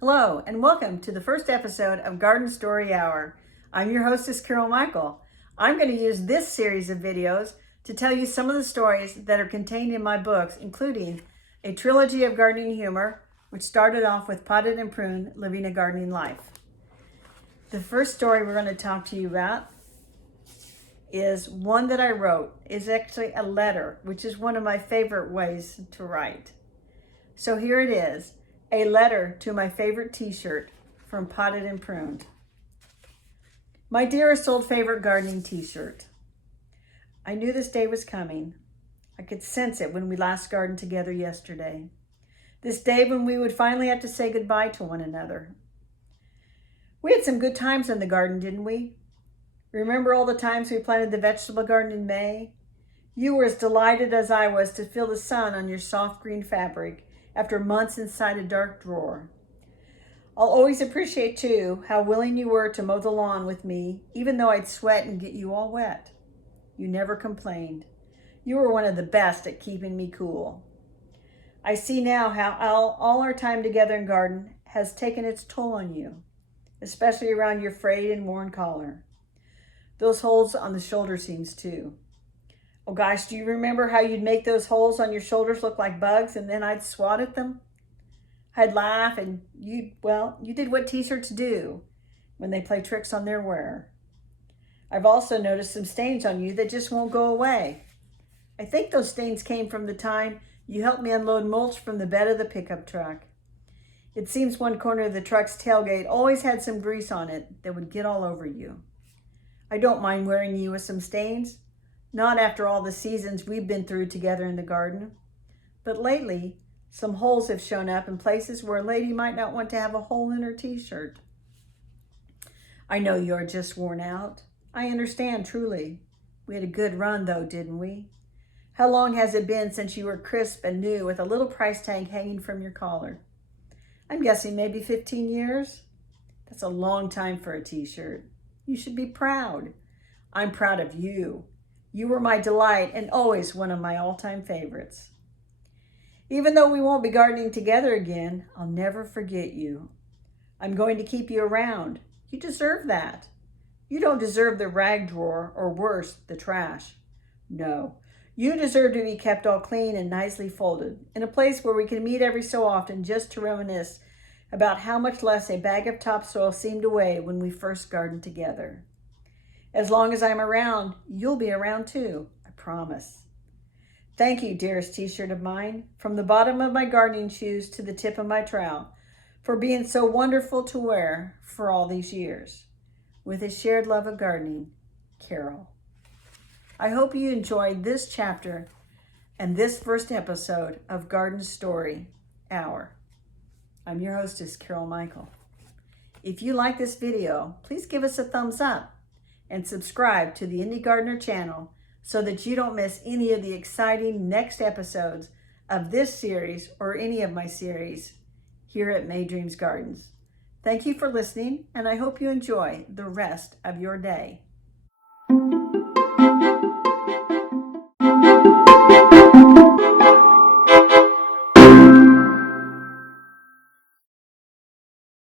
Hello, and welcome to the first episode of Garden Story Hour. I'm your hostess, Carol Michael. I'm going to use this series of videos to tell you some of the stories that are contained in my books, including a trilogy of gardening humor, which started off with Potted and Pruned, Living a Gardening Life. The first story we're going to talk to you about is one that I wrote. It's actually a letter, which is one of my favorite ways to write. So here it is. A letter to my favorite t-shirt from Potted and Pruned. My dearest old favorite gardening t-shirt. I knew this day was coming. I could sense it when we last gardened together yesterday. This day when we would finally have to say goodbye to one another. We had some good times in the garden, didn't we? Remember all the times we planted the vegetable garden in May? You were as delighted as I was to feel the sun on your soft green fabric after months inside a dark drawer. I'll always appreciate, too, how willing you were to mow the lawn with me, even though I'd sweat and get you all wet. You never complained. You were one of the best at keeping me cool. I see now how all our time together in garden has taken its toll on you, especially around your frayed and worn collar. Those holes on the shoulder seams, too. Oh gosh, do you remember how you'd make those holes on your shoulders look like bugs and then I'd swat at them? I'd laugh and you did what t-shirts do when they play tricks on their wearer. I've also noticed some stains on you that just won't go away. I think those stains came from the time you helped me unload mulch from the bed of the pickup truck. It seems one corner of the truck's tailgate always had some grease on it that would get all over you. I don't mind wearing you with some stains. Not after all the seasons we've been through together in the garden. But lately, some holes have shown up in places where a lady might not want to have a hole in her t-shirt. I know you're just worn out. I understand, truly. We had a good run, though, didn't we? How long has it been since you were crisp and new with a little price tag hanging from your collar? I'm guessing maybe 15 years? That's a long time for a t-shirt. You should be proud. I'm proud of you. You were my delight and always one of my all-time favorites. Even though we won't be gardening together again, I'll never forget you. I'm going to keep you around. You deserve that. You don't deserve the rag drawer or worse, the trash. No, you deserve to be kept all clean and nicely folded in a place where we can meet every so often just to reminisce about how much less a bag of topsoil seemed to weigh when we first gardened together. As long as I'm around, you'll be around too, I promise. Thank you, dearest t-shirt of mine, from the bottom of my gardening shoes to the tip of my trowel, for being so wonderful to wear for all these years. With a shared love of gardening, Carol. I hope you enjoyed this chapter and this first episode of Garden Story Hour. I'm your hostess, Carol Michael. If you like this video, please give us a thumbs up and subscribe to the Indie Gardener channel so that you don't miss any of the exciting next episodes of this series or any of my series here at May Dreams Gardens. Thank you for listening, and I hope you enjoy the rest of your day.